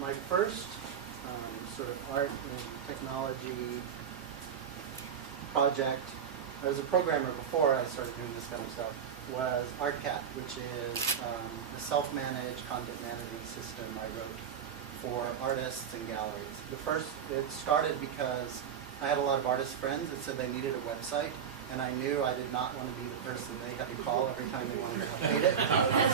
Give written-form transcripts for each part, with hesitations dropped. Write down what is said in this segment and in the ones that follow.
my first sort of art and technology project, I was a programmer before I started doing this kind of stuff, was ArtCal, which is a self-managed content management system I wrote for artists and galleries. It started because I had a lot of artist friends that said they needed a website, and I knew I did not want to be the person they had to call every time they wanted to update it.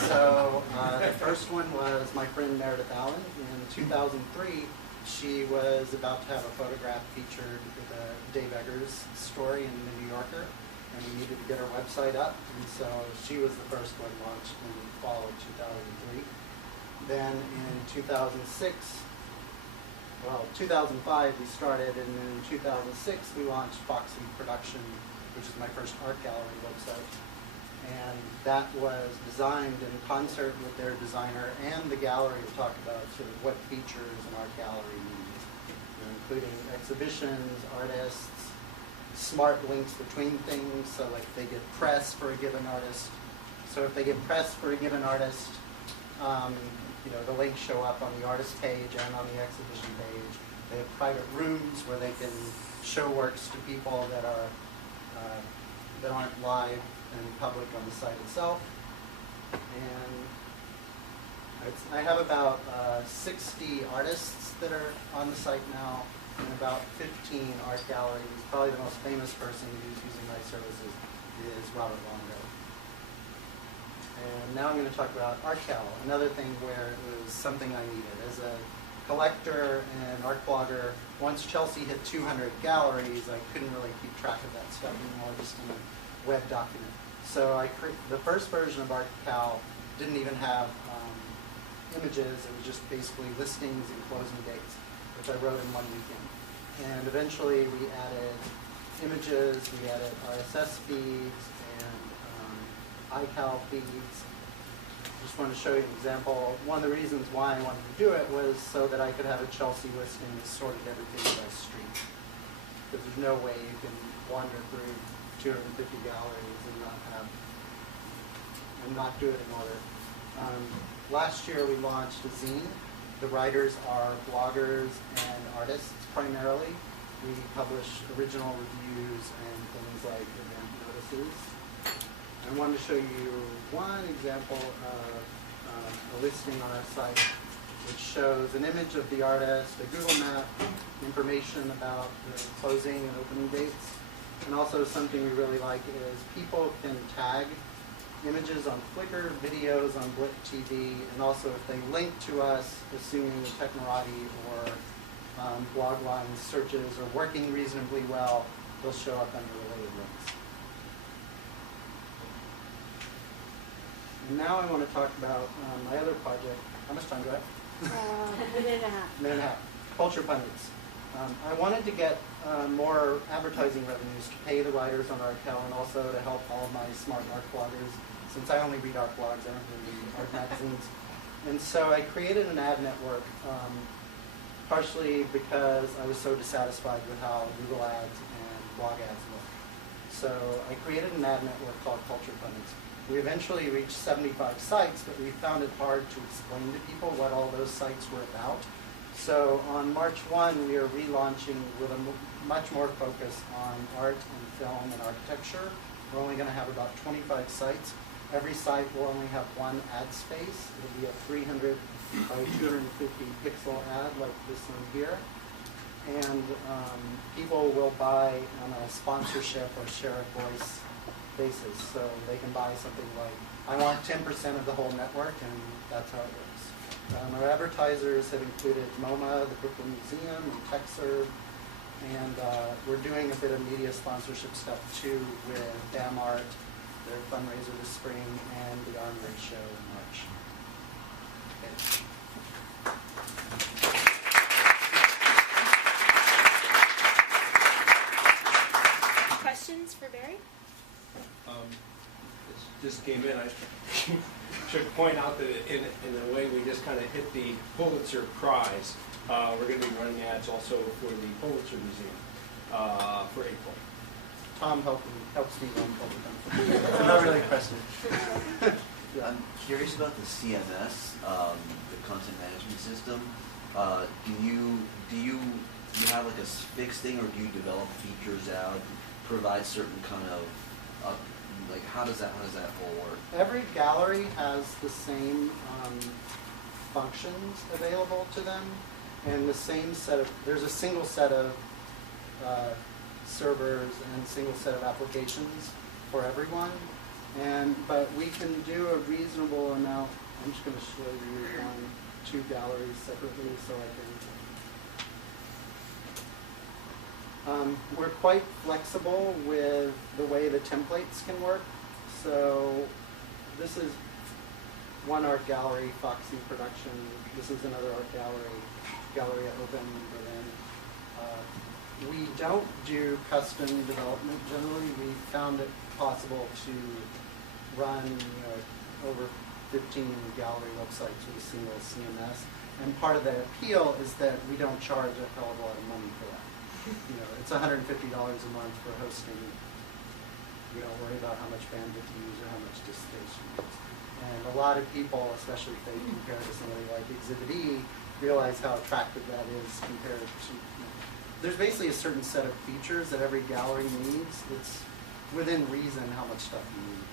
So the first one was my friend Meredith Allen. In 2003, she was about to have a photograph featured in the Dave Eggers story in the New Yorker, and we needed to get her website up, and so she was the first one launched in the fall of 2003. Then in 2005 we started, and then in 2006 we launched Foxy Production, which is my first art gallery website. And that was designed in concert with their designer and the gallery to talk about sort of what features an art gallery needs, including exhibitions, artists, smart links between things, so like they get press for a given artist. So if they get press for a given artist, the links show up on the artist page and on the exhibition page. They have private rooms where they can show works to people that aren't live and public on the site itself. And I have about 60 artists that are on the site now, and about 15 art galleries. Probably the most famous person who's using my services is Robert Longo. And now I'm going to talk about ArtCal, another thing where it was something I needed. As a collector and art blogger, once Chelsea hit 200 galleries, I couldn't really keep track of that stuff anymore, just in a web document. So the first version of ArtCal didn't even have images. It was just basically listings and closing dates, which I wrote in one weekend. And eventually we added images, we added RSS feeds, and iCal feeds. Just wanted to show you an example. One of the reasons why I wanted to do it was so that I could have a Chelsea listing that sorted everything by street. Because there's no way you can wander through 250 galleries and not do it in order. Last year we launched a zine. The writers are bloggers and artists primarily. We publish original reviews and things like event notices. I wanted to show you one example of a listing on our site which shows an image of the artist, a Google map, information about the closing and opening dates. And also something we really like is people can tag images on Flickr, videos on Blip TV, and also if they link to us, assuming Technorati or Blogline searches are working reasonably well, they'll show up under related links. And now I want to talk about my other project. How much time do I have? A minute and a half. Minute and a half. Culture Pundits. I wanted to get more advertising revenues to pay the writers on ArtCal and also to help all of my smart art bloggers. Since I only read art blogs, I don't really read art magazines. And so I created an ad network, partially because I was so dissatisfied with how Google ads and blog ads look. So I created an ad network called Culture Pundits. We eventually reached 75 sites, but we found it hard to explain to people what all those sites were about. So on March 1, we are relaunching with a much more focus on art and film and architecture. We're only going to have about 25 sites. Every site will only have one ad space. It'll be a 300 by 250 pixel ad like this one here. And people will buy on a sponsorship or share a voice basis. So they can buy something like, I want 10% of the whole network, and that's how it works. Our advertisers have included MoMA, the Brooklyn Museum, and TechServe, and we're doing a bit of media sponsorship stuff too with Damn Art, their fundraiser this spring, and the Armory show in March. Okay. Questions for Barry? Just came in. I should point out that in a way we just kind of hit the Pulitzer Prize. We're going to be running ads also for the Pulitzer Museum for April. Tom helps me run Pulitzer. It's not really a question. I'm curious about the CMS, the content management system. Do you have like a fixed thing, or do you develop features out, provide certain kind of like how does that whole work? Every gallery has the same functions available to them, and the same set of, there's a single set of servers and single set of applications for everyone. But we can do a reasonable amount. I'm just going to show you two galleries separately so I can. We're quite flexible with the way the templates can work. So this is one art gallery, Foxy Production. This is another art gallery, Galleria Open in Berlin. We don't do custom development generally. We found it possible to run over 15 gallery websites with a single CMS. And part of the appeal is that we don't charge a hell of a lot of money for that. It's $150 a month for hosting. We don't worry about how much bandwidth you use or how much disk space you use. And a lot of people, especially if they compare to somebody like Exhibit E, realize how attractive that is compared to. There's basically a certain set of features that every gallery needs. It's within reason how much stuff you need.